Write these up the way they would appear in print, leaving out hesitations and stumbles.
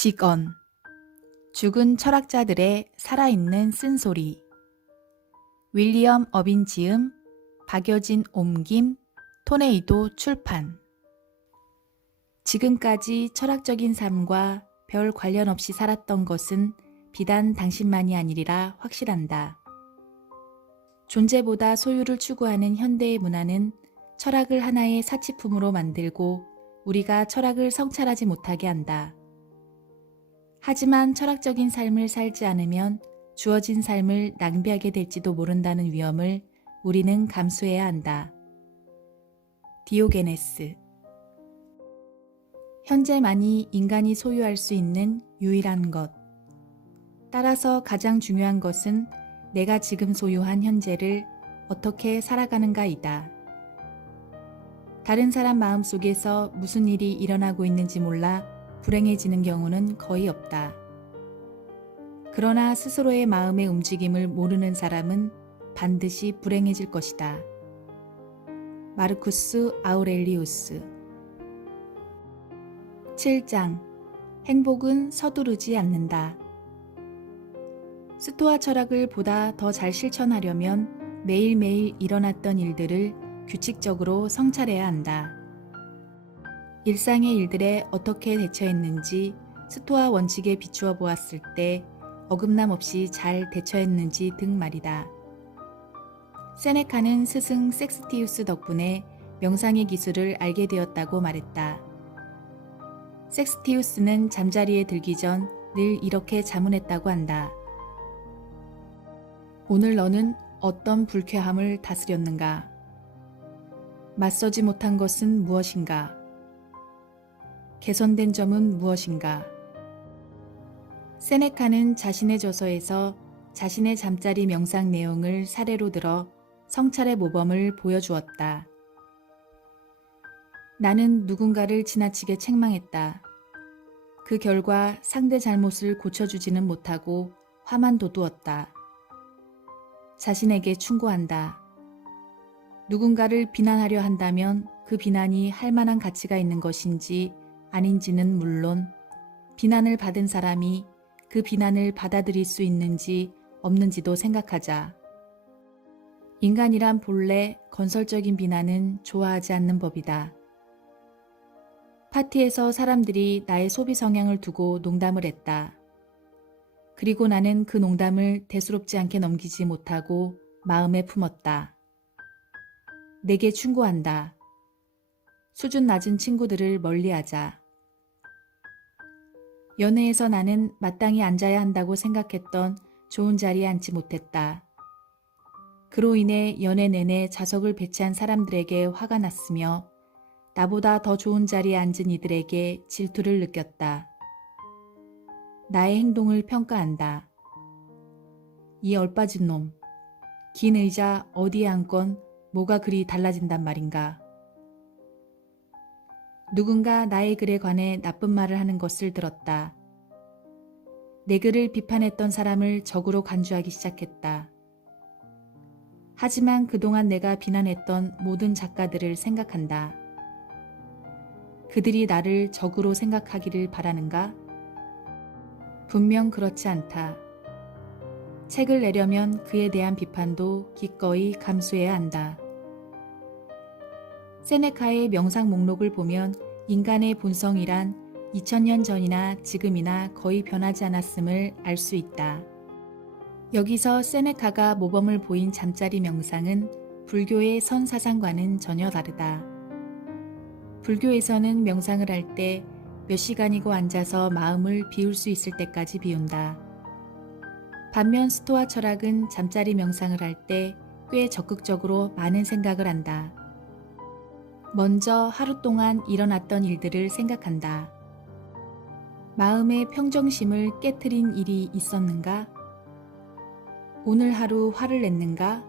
직언. 죽은 철학자들의 살아있는 쓴소리. 윌리엄 어빈 지음, 박여진 옮김, 토네이도 출판. 지금까지 철학적인 삶과 별 관련 없이 살았던 것은 비단 당신만이 아니리라 확실한다. 존재보다 소유를 추구하는 현대의 문화는 철학을 하나의 사치품으로 만들고 우리가 철학을 성찰하지 못하게 한다. 하지만 철학적인 삶을 살지 않으면 주어진 삶을 낭비하게 될지도 모른다는 위험을 우리는 감수해야 한다. 디오게네스. 현재만이 인간이 소유할 수 있는 유일한 것. 따라서 가장 중요한 것은 내가 지금 소유한 현재를 어떻게 살아가는가이다. 다른 사람 마음속에서 무슨 일이 일어나고 있는지 몰라 불행해지는 경우는 거의 없다. 그러나 스스로의 마음의 움직임을 모르는 사람은 반드시 불행해질 것이다. 마르쿠스 아우렐리우스. 7장. 행복은 서두르지 않는다. 스토아 철학을 보다 더 잘 실천하려면 매일매일 일어났던 일들을 규칙적으로 성찰해야 한다. 일상의 일들에 어떻게 대처했는지 스토아 원칙에 비추어 보았을 때 어긋남 없이 잘 대처했는지 등 말이다. 세네카는 스승 섹스티우스 덕분에 명상의 기술을 알게 되었다고 말했다. 섹스티우스는 잠자리에 들기 전 늘 이렇게 자문했다고 한다. 오늘 너는 어떤 불쾌함을 다스렸는가? 맞서지 못한 것은 무엇인가? 개선된 점은 무엇인가? 세네카는 자신의 저서에서 자신의 잠자리 명상 내용을 사례로 들어 성찰의 모범을 보여주었다. 나는 누군가를 지나치게 책망했다. 그 결과 상대 잘못을 고쳐주지는 못하고 화만 돋우었다. 자신에게 충고한다. 누군가를 비난하려 한다면 그 비난이 할 만한 가치가 있는 것인지 아닌지는 물론 비난을 받은 사람이 그 비난을 받아들일 수 있는지 없는지도 생각하자. 인간이란 본래 건설적인 비난은 좋아하지 않는 법이다. 파티에서 사람들이 나의 소비 성향을 두고 농담을 했다. 그리고 나는 그 농담을 대수롭지 않게 넘기지 못하고 마음에 품었다. 내게 충고한다. 수준 낮은 친구들을 멀리하자. 연애에서 나는 마땅히 앉아야 한다고 생각했던 좋은 자리에 앉지 못했다. 그로 인해 연애 내내 좌석을 배치한 사람들에게 화가 났으며 나보다 더 좋은 자리에 앉은 이들에게 질투를 느꼈다. 나의 행동을 평가한다. 이 얼빠진 놈, 긴 의자 어디에 앉건 뭐가 그리 달라진단 말인가. 누군가 나의 글에 관해 나쁜 말을 하는 것을 들었다. 내 글을 비판했던 사람을 적으로 간주하기 시작했다. 하지만 그동안 내가 비난했던 모든 작가들을 생각한다. 그들이 나를 적으로 생각하기를 바라는가? 분명 그렇지 않다. 책을 내려면 그에 대한 비판도 기꺼이 감수해야 한다. 세네카의 명상 목록을 보면 인간의 본성이란 2000년 전이나 지금이나 거의 변하지 않았음을 알 수 있다. 여기서 세네카가 모범을 보인 잠자리 명상은 불교의 선 사상과는 전혀 다르다. 불교에서는 명상을 할 때 몇 시간이고 앉아서 마음을 비울 수 있을 때까지 비운다. 반면 스토아 철학은 잠자리 명상을 할 때 꽤 적극적으로 많은 생각을 한다. 먼저 하루 동안 일어났던 일들을 생각한다. 마음의 평정심을 깨트린 일이 있었는가? 오늘 하루 화를 냈는가?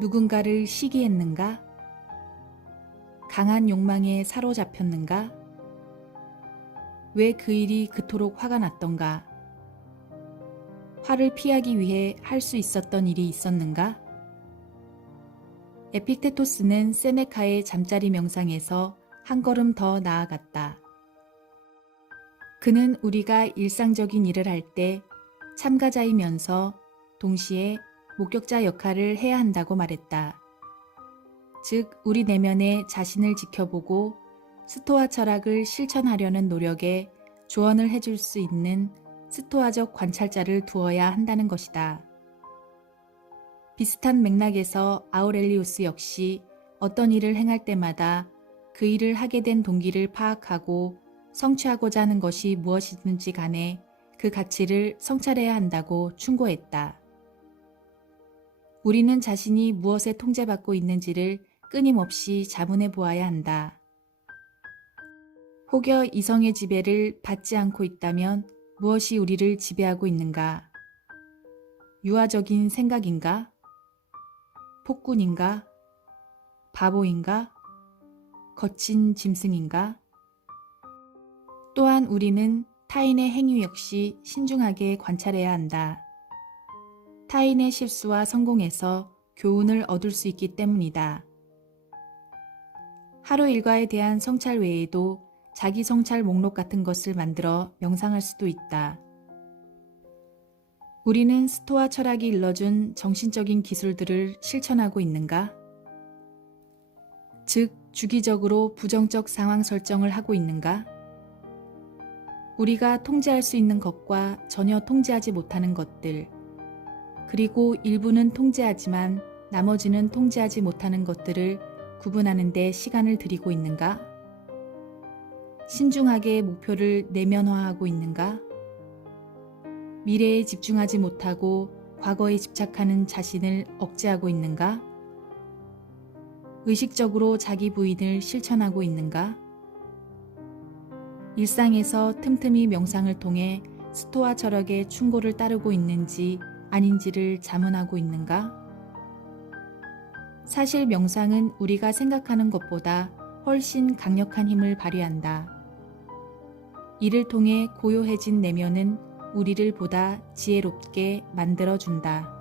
누군가를 시기했는가? 강한 욕망에 사로잡혔는가? 왜 그 일이 그토록 화가 났던가? 화를 피하기 위해 할 수 있었던 일이 있었는가? 에픽테토스는 세네카의 잠자리 명상에서 한 걸음 더 나아갔다. 그는 우리가 일상적인 일을 할 때 참가자이면서 동시에 목격자 역할을 해야 한다고 말했다. 즉, 우리 내면의 자신을 지켜보고 스토아 철학을 실천하려는 노력에 조언을 해줄 수 있는 스토아적 관찰자를 두어야 한다는 것이다. 비슷한 맥락에서 아우렐리우스 역시 어떤 일을 행할 때마다 그 일을 하게 된 동기를 파악하고 성취하고자 하는 것이 무엇이든지 간에 그 가치를 성찰해야 한다고 충고했다. 우리는 자신이 무엇에 통제받고 있는지를 끊임없이 자문해 보아야 한다. 혹여 이성의 지배를 받지 않고 있다면 무엇이 우리를 지배하고 있는가? 유아적인 생각인가? 폭군인가? 바보인가? 거친 짐승인가? 또한 우리는 타인의 행위 역시 신중하게 관찰해야 한다. 타인의 실수와 성공에서 교훈을 얻을 수 있기 때문이다. 하루 일과에 대한 성찰 외에도 자기 성찰 목록 같은 것을 만들어 명상할 수도 있다. 우리는 스토아 철학이 일러준 정신적인 기술들을 실천하고 있는가? 즉, 주기적으로 부정적 상황 설정을 하고 있는가? 우리가 통제할 수 있는 것과 전혀 통제하지 못하는 것들, 그리고 일부는 통제하지만 나머지는 통제하지 못하는 것들을 구분하는 데 시간을 들이고 있는가? 신중하게 목표를 내면화하고 있는가? 미래에 집중하지 못하고 과거에 집착하는 자신을 억제하고 있는가? 의식적으로 자기 부인을 실천하고 있는가? 일상에서 틈틈이 명상을 통해 스토아 철학의 충고를 따르고 있는지 아닌지를 자문하고 있는가? 사실 명상은 우리가 생각하는 것보다 훨씬 강력한 힘을 발휘한다. 이를 통해 고요해진 내면은 우리를 보다 지혜롭게 만들어준다.